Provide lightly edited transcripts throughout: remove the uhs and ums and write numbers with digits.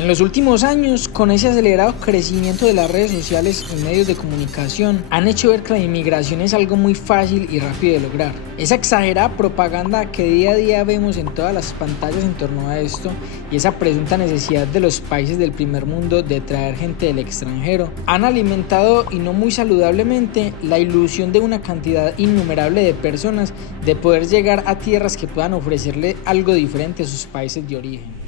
En los últimos años, con ese acelerado crecimiento de las redes sociales y medios de comunicación, han hecho ver que la inmigración es algo muy fácil y rápido de lograr. Esa exagerada propaganda que día a día vemos en todas las pantallas en torno a esto y esa presunta necesidad de los países del primer mundo de traer gente del extranjero han alimentado, y no muy saludablemente, la ilusión de una cantidad innumerable de personas de poder llegar a tierras que puedan ofrecerle algo diferente a sus países de origen.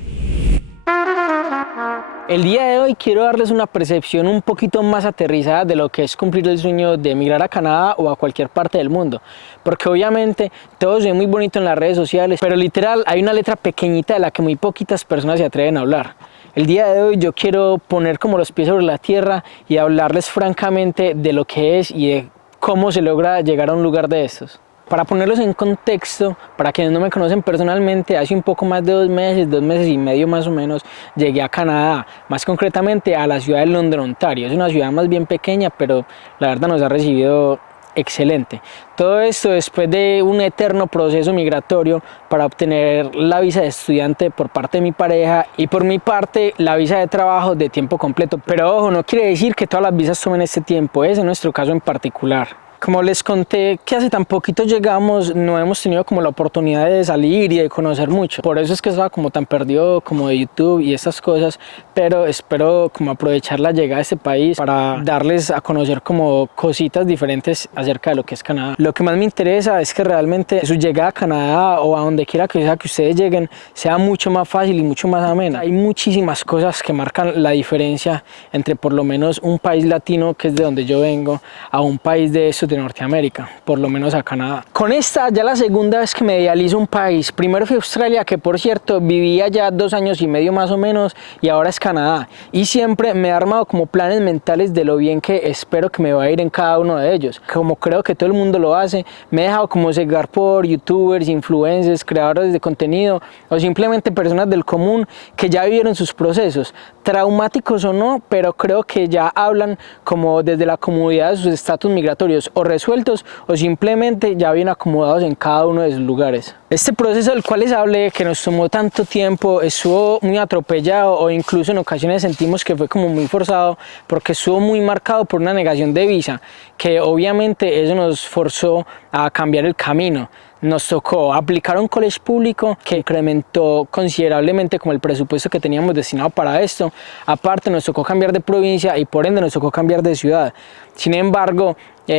El día de hoy quiero darles una percepción un poquito más aterrizada de lo que es cumplir el sueño de emigrar a Canadá o a cualquier parte del mundo, porque obviamente todo se ve muy bonito en las redes sociales, pero literal hay una letra pequeñita de la que muy poquitas personas se atreven a hablar. El día de hoy yo quiero poner como los pies sobre la tierra y hablarles francamente de lo que es y de cómo se logra llegar a un lugar de estos. Para ponerlos en contexto, para quienes no me conocen personalmente, hace un poco más de 2 meses y medio más o menos, llegué a Canadá, más concretamente a la ciudad de London, Ontario. Es una ciudad más bien pequeña, pero la verdad nos ha recibido excelente. Todo esto después de un eterno proceso migratorio para obtener la visa de estudiante por parte de mi pareja y por mi parte la visa de trabajo de tiempo completo. Pero ojo, no quiere decir que todas las visas tomen este tiempo, es en nuestro caso en particular. Como les conté que hace tan poquito llegamos, no hemos tenido como la oportunidad de salir y de conocer mucho. Por eso es que estaba como tan perdido como de YouTube y estas cosas, pero espero como aprovechar la llegada a este país para darles a conocer como cositas diferentes acerca de lo que es Canadá. Lo que más me interesa es que realmente su llegada a Canadá o a donde quiera que sea que ustedes lleguen sea mucho más fácil y mucho más amena. Hay muchísimas cosas que marcan la diferencia entre por lo menos un país latino, que es de donde yo vengo, a un país de estos de Norteamérica, por lo menos a Canadá. Con esta ya la segunda vez que me idealizo un país. Primero fui a Australia, que por cierto vivía ya 2 años y medio más o menos, y ahora es Canadá. Y siempre me he armado como planes mentales de lo bien que espero que me va a ir en cada uno de ellos. Como creo que todo el mundo lo hace, me he dejado como cegar por youtubers, influencers, creadores de contenido o simplemente personas del común que ya vivieron sus procesos, traumáticos o no, pero creo que ya hablan como desde la comodidad de sus estatus migratorios o resueltos o simplemente ya bien acomodados en cada uno de sus lugares. Este proceso del cual les hablé, que nos tomó tanto tiempo, estuvo muy atropellado o incluso en ocasiones sentimos que fue como muy forzado porque estuvo muy marcado por una negación de visa, que obviamente eso nos forzó a cambiar el camino. Nos tocó aplicar a un college público que incrementó considerablemente como el presupuesto que teníamos destinado para esto. Aparte nos tocó cambiar de provincia y por ende nos tocó cambiar de ciudad. Sin embargo,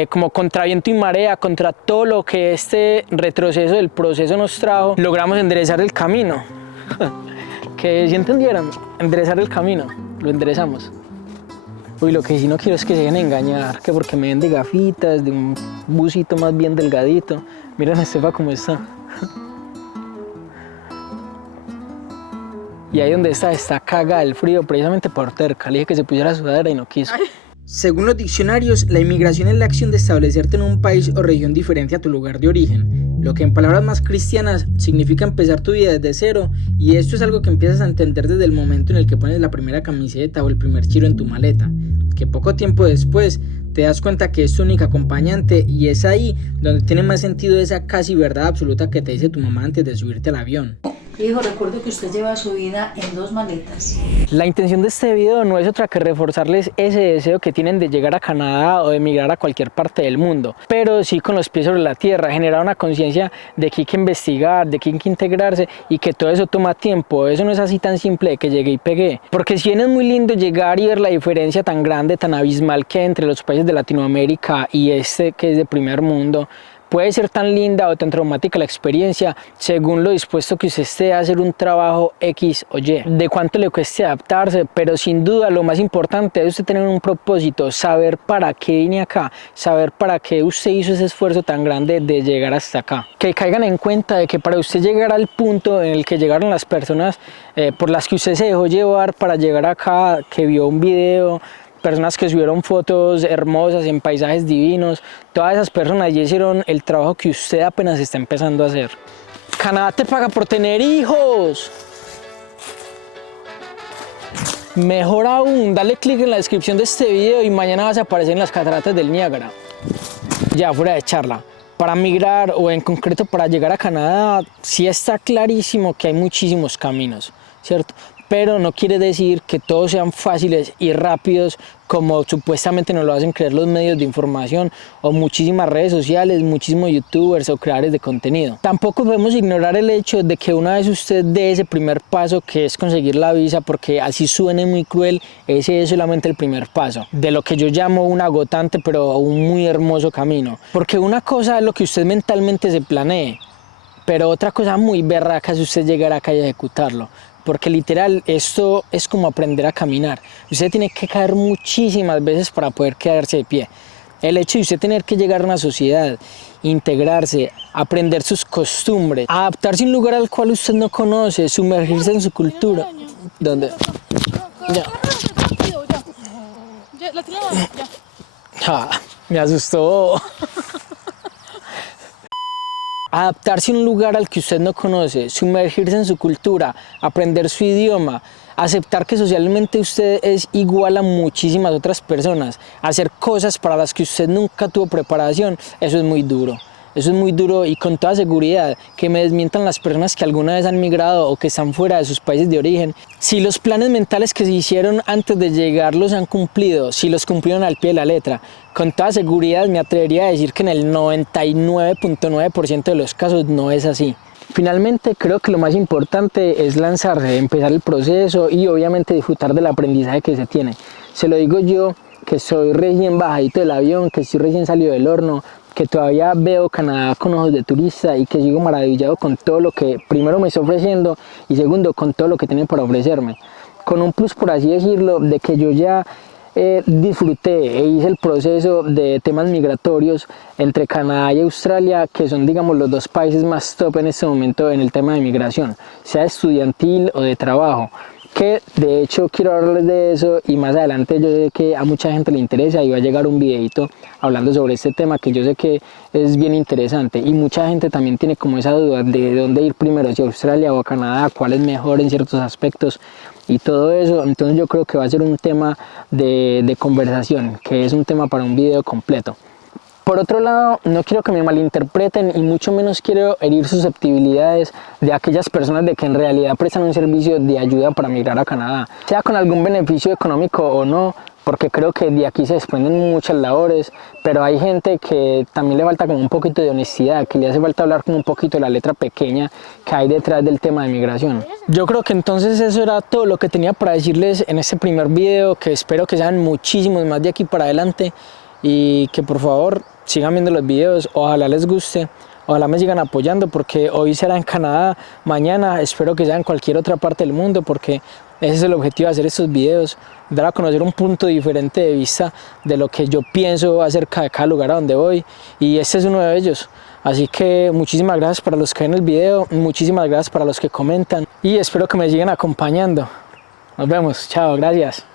como contra viento y marea, contra todo lo que este retroceso del proceso nos trajo, logramos enderezar el camino. Que si entendieran, enderezar el camino, lo enderezamos. Uy, lo que sí no quiero es que se dejen engañar, que porque me ven de gafitas, de un busito más bien delgadito. Miren a Estefa cómo está. Y ahí donde está caga el frío, precisamente por terca. Le dije que se pusiera sudadera y no quiso. Según los diccionarios, la inmigración es la acción de establecerte en un país o región diferente a tu lugar de origen, lo que en palabras más cristianas significa empezar tu vida desde cero, y esto es algo que empiezas a entender desde el momento en el que pones la primera camiseta o el primer chiro en tu maleta, que poco tiempo después te das cuenta que es tu única acompañante, y es ahí donde tiene más sentido esa casi verdad absoluta que te dice tu mamá antes de subirte al avión. Hijo, recuerdo que usted lleva su vida en 2 maletas. La intención de este video no es otra que reforzarles ese deseo que tienen de llegar a Canadá o de emigrar a cualquier parte del mundo, pero sí con los pies sobre la tierra, generar una conciencia de que hay que investigar, de que hay que integrarse y que todo eso toma tiempo. Eso no es así tan simple de que llegué y pegué, porque si bien es muy lindo llegar y ver la diferencia tan grande, tan abismal que hay entre los países de Latinoamérica y este que es de primer mundo, puede ser tan linda o tan traumática la experiencia según lo dispuesto que usted esté a hacer un trabajo X o Y, de cuánto le cueste adaptarse, pero sin duda lo más importante es usted tener un propósito, saber para qué vine acá, saber para qué usted hizo ese esfuerzo tan grande de llegar hasta acá. Que caigan en cuenta de que para usted llegar al punto en el que llegaron las personas por las que usted se dejó llevar para llegar acá, que vio un video, personas que subieron fotos hermosas en paisajes divinos, todas esas personas ya hicieron el trabajo que usted apenas está empezando a hacer. Canadá te paga por tener hijos. Mejor aún, dale clic en la descripción de este video y mañana vas a aparecer en las cataratas del Niágara. Ya, fuera de charla. Para migrar o en concreto para llegar a Canadá, sí está clarísimo que hay muchísimos caminos, ¿cierto? pero no quiere decir que todos sean fáciles y rápidos como supuestamente nos lo hacen creer los medios de información o muchísimas redes sociales, muchísimos youtubers o creadores de contenido. Tampoco podemos ignorar el hecho de que una vez usted dé ese primer paso, que es conseguir la visa, porque así suene muy cruel, ese es solamente el primer paso de lo que yo llamo un agotante pero un muy hermoso camino. Porque una cosa es lo que usted mentalmente se planee, pero otra cosa muy berraca es usted llegar acá y ejecutarlo. Porque literal esto es como aprender a caminar. Usted tiene que caer muchísimas veces para poder quedarse de pie. El hecho de usted tener que llegar a una sociedad, integrarse, aprender sus costumbres, adaptarse a un lugar al cual usted no conoce, sumergirse en su cultura. ¿Dónde? Ya. Me asustó. Adaptarse a un lugar al que usted no conoce, sumergirse en su cultura, aprender su idioma, aceptar que socialmente usted es igual a muchísimas otras personas, hacer cosas para las que usted nunca tuvo preparación, eso es muy duro. Eso es muy duro y con toda seguridad que me desmientan las personas que alguna vez han migrado o que están fuera de sus países de origen. Si los planes mentales que se hicieron antes de llegar los han cumplido, si los cumplieron al pie de la letra, con toda seguridad me atrevería a decir que en el 99.9% de los casos no es así. Finalmente creo que lo más importante es lanzarse, empezar el proceso y obviamente disfrutar del aprendizaje que se tiene. Se lo digo yo, que soy recién bajadito del avión, que estoy recién salido del horno, que todavía veo Canadá con ojos de turista y que sigo maravillado con todo lo que primero me está ofreciendo y segundo con todo lo que tiene para ofrecerme. Con un plus, por así decirlo, de que yo ya disfruté e hice el proceso de temas migratorios entre Canadá y Australia, que son, digamos, los dos países más top en este momento en el tema de migración, sea estudiantil o de trabajo. Que de hecho quiero hablarles de eso y más adelante yo sé que a mucha gente le interesa y va a llegar un videito hablando sobre este tema que yo sé que es bien interesante y mucha gente también tiene como esa duda de dónde ir primero, si a Australia o a Canadá, cuál es mejor en ciertos aspectos y todo eso. Entonces yo creo que va a ser un tema de conversación, que es un tema para un video completo. Por otro lado, no quiero que me malinterpreten y mucho menos quiero herir susceptibilidades de aquellas personas de que en realidad prestan un servicio de ayuda para migrar a Canadá, sea con algún beneficio económico o no, porque creo que de aquí se desprenden muchas labores, pero hay gente que también le falta como un poquito de honestidad, que le hace falta hablar como un poquito de la letra pequeña que hay detrás del tema de migración. Yo creo que entonces eso era todo lo que tenía para decirles en este primer video, que espero que sean muchísimos más de aquí para adelante y que por favor sigan viendo los videos, ojalá les guste, ojalá me sigan apoyando porque hoy será en Canadá, mañana espero que sea en cualquier otra parte del mundo porque ese es el objetivo de hacer estos videos, dar a conocer un punto diferente de vista de lo que yo pienso acerca de cada lugar a donde voy y este es uno de ellos. Así que muchísimas gracias para los que ven el video, muchísimas gracias para los que comentan y espero que me sigan acompañando. Nos vemos, chao, gracias.